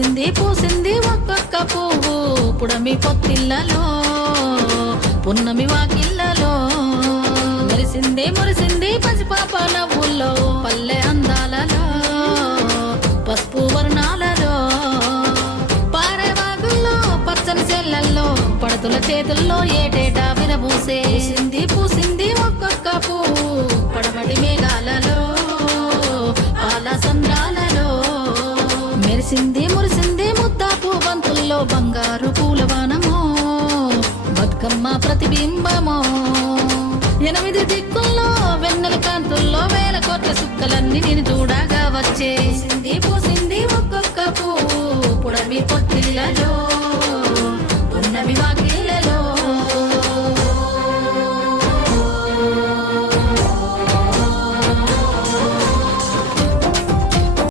పూసింది పూసింది ఒక్కొక్క పువ్వు పుడమి పొత్తిళ్ళలో పున్నమి వాకిళ్ళలో మురిసింది మురిసింది పసిపాప నవ్వుల్లో పల్లె అందాలలో పసుపు వర్ణాలలో పారే వాగుల్లో పచ్చని చెల్లల్లో పడతుల చేతుల్లో ఏటేటా విరబూసే పూసింది పూసింది ఒక్కొక్క పువ్వు పడమటి మేఘాలలో పాల సంద్రాలలో మెరిసింది మురిసింది ముద్దాపు బంతుల్లో బంగారు పూలవానమో బతుకమ్మ ప్రతిబింబమో 8 దిక్కుల్లో వెన్నెల కాంతుల్లో వేల కోట్ల సుక్కలన్నీ నేను చూడగా వచ్చే